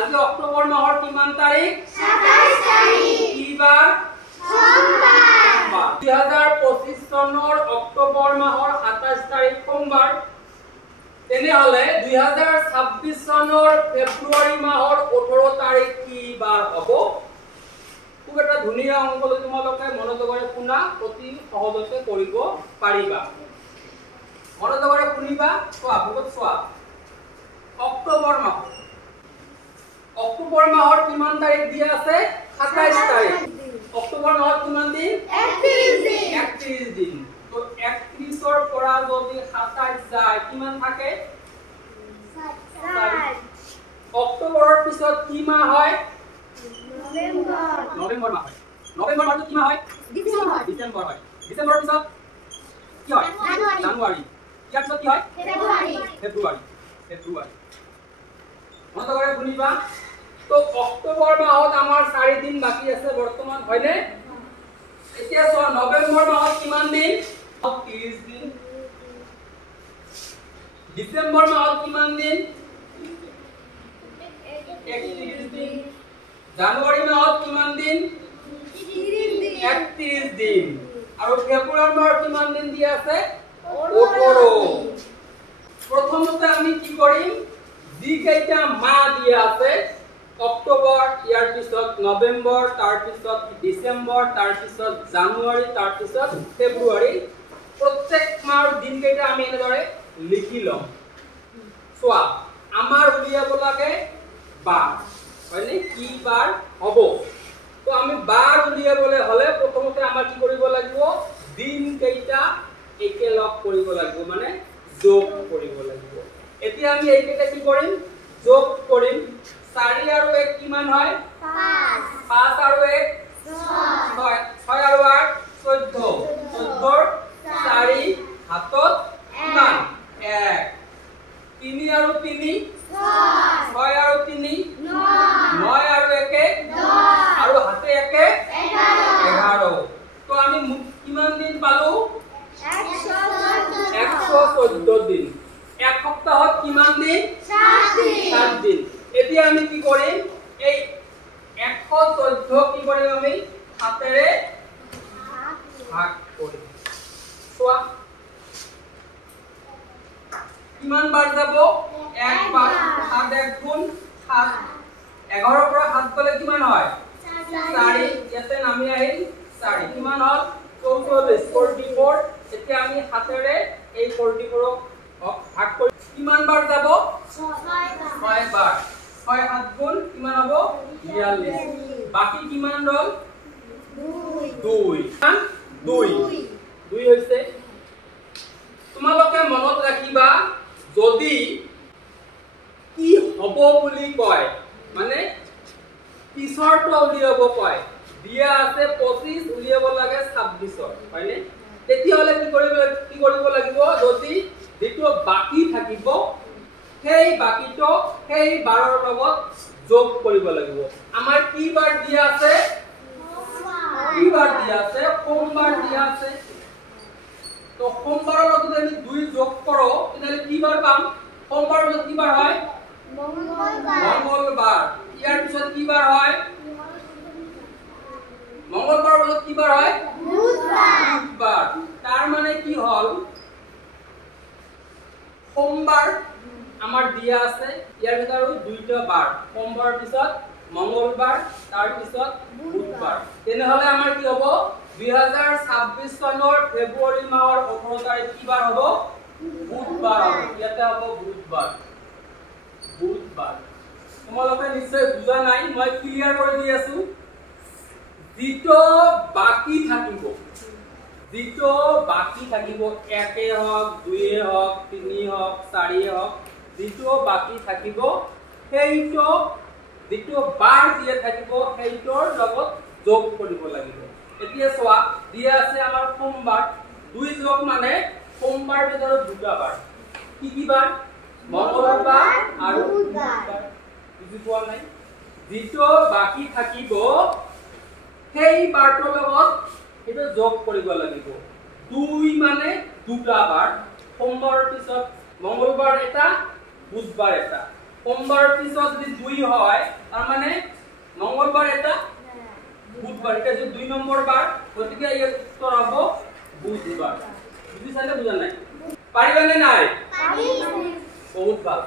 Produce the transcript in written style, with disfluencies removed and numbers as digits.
আজি অক্টোবৰ মাহৰ কিমান তাৰিখ 27 তাৰিখ কি বাৰ সোমবাৰ 2025 চনৰ অক্টোবৰ মাহৰ 27 তাৰিখ সোমবাৰ তেনেহলে 2026 চনৰ ফেব্ৰুৱাৰী মাহৰ 18 তাৰিখ কি বাৰ হ'ব খুব এটা ধুনীয়া অংক তোমালোকে মনোযোগৰে শুনা অতি সহজতে কৰিব পাৰিবা মনোযোগৰে শুনিবা চোৱা বহুত চোৱা অক্টোবৰ মাহৰ কিমান তাৰিখ দিয়া আছে 27 তাৰিখ অক্টোবৰ মাহৰ কিমান দিন 31 দিন তো 31 ৰ পৰা যদি 27 যায় কিমান থাকে 7 অক্টোবৰৰ পিছত কি মাহ হয় নৱেম্বৰ মাহ হয় নৱেম্বৰ মাহটো কি মাহ হয় ডিসেম্বৰ হয় ডিসেম্বৰৰ পিছত কি হয় জানুৱাৰী ইয়াৰ পিছত কি হয় ফেব্ৰুৱাৰী মনোযোগৰে শুনিবা তো অক্টোবৰ মাহত আমাৰ 4 দিন বাকি আছে বৰ্তমান হয়নে এতিয়া চোৱা নৱেম্বৰ মাহত কিমান দিন 30 দিন ডিসেম্বৰ মাহত কিমান দিন 31 দিন জানুৱাৰী মাহত কিমান দিন 31 দিন আৰু ফেব্ৰুৱাৰী মাহত কিমান দিন দিয়া আছে 18 প্ৰথমতে আমি কি কৰিম যি কেইটা মাহ দিয়া আছে অক্টোবৰ ইয়াৰ পিছত নৱেম্বৰ তাৰ পিছত ডিসেম্বৰ তাৰ পিছত জানুৱাৰী তাৰ পিছত ফেব্ৰুৱাৰী প্ৰত্যেক মাহৰ দিন কেইটা আমি এনেদৰে লিখি লম চোৱা আমাৰ উলিয়াব লাগে বাৰ হয়নে কি বাৰ হ'ব তো আমি বাৰ উলিয়াবলৈ হলে প্ৰথমতে আমাৰ কি কৰিব লাগিব দিন কেইটা একেলগ কৰিব লাগিব মানে যোগ কৰিব লাগিব এতিয়া আমি এই কেইটা কি কৰিম যোগ কৰিম 4 আৰু 1 কিমান হয় 5 আৰু 1 6 আৰু 8 14 14 4 হাতত কিমান 1 3 আৰু 3 6 আৰু 3 9 আৰু 1 10 আৰু হাতে 1 11 তো আমি কিমান দিন পালো 114 দিন এক সপ্তাহত কিমান দিন 7 দিন এতিয়া আমি কি কৰিম এই 114 কি কৰিম আমি হাতেৰে ভাগ কৰিম চোৱা কিমান বাৰ যাব এক বাৰ 7 1 গুণ 7 11 পৰা 7 গলে কিমান হয় 4 ইয়াতে নামি আহিল 4 কিমান হল 44 এতিয়া আমি হাতেৰে এই 44 ভাগ কৰি কিমান বাৰ যাব 6 বাৰ 6 7 গুণ কিমান হ'ব 42 বাকি কিমান ৰল 2 হৈছে তোমালোকে মনত ৰাখিবা যদি কি হ'ব বুলি কয় মানে পিছৰটো উলিয়াব কয় দিয়া আছে 25 উলিয়াব লাগে 26 হয়নে তেতিয়াহলে কি কৰিব লাগিব যদি যেটো বাকি থাকিব সেই বাকিটো সেই বাৰৰ লগত যোগ কৰিব লাগিব আমাৰ কি বাৰ দিয়া আছে সোমবাৰ দিয়া আছে তো সোমবাৰৰ লগত যদি 2 যোগ কৰো তেতিয়াহলে কি বাৰ পাম সোমবাৰৰ লগত কি বাৰ হয় মঙ্গলবাৰ ইয়াৰ পিছত কি বাৰ হয় মঙ্গলবাৰৰ লগত কি বাৰ হয় বুধবাৰ তাৰ মানে কি হল সোমবাৰ আমাৰ দিয়া আছে ইয়াৰ ভিতৰত দুইটা বাৰ সোমবাৰৰ পিছত মঙ্গলবাৰ তাৰ পিছত বুধবাৰ তেনেহলে আমাৰ কি হ'ব 2026 চনৰ ফেব্ৰুৱাৰী মাহৰ 18 তাৰিখ কি বাৰ হ'ব বুধবাৰ ইয়াতে হ'ব বুধবাৰ তোমালোকে নিশ্চয় বুজা নাই মই ক্লিয়াৰ কৰি দি আছো যিটো বাকি থাকিব 1 হওক 2 হওক 3 হওক 4 হওক যিটো বাকি থাকিব সেইটো যিটো বাৰ দিয়ে থাকিব সেইটোৰ লগত যোগ কৰিব লাগিব এতিয়া চোৱা দিয়া আছে আমাৰ সোমবাৰ 2 যোগ মানে সোমবাৰ ভিতৰত দুটা বাৰ কি বাৰ মঙ্গলবাৰ আৰু বুধবাৰ বুজি পোৱা নাই যিটো বাকি থাকিব সেই বাৰটোৰ লগত এটা যোগ কৰিব লাগিব 2 মানে দুটা বাৰ সোমবাৰৰ পিছত মঙ্গলবাৰ এটা বুধবাৰ এটা সোমবাৰৰ পিছত যদি 2 হয় তাৰ মানে মঙ্গলবাৰ এটা বুধবাৰ এটা যে 2 নম্বৰ বাৰ গতিকে ইয়াৰ উত্তৰ হ'ব বুধবাৰ বুজিছানে বুজা নাই পাৰিবানে নাই পাৰিম বহুত ভাল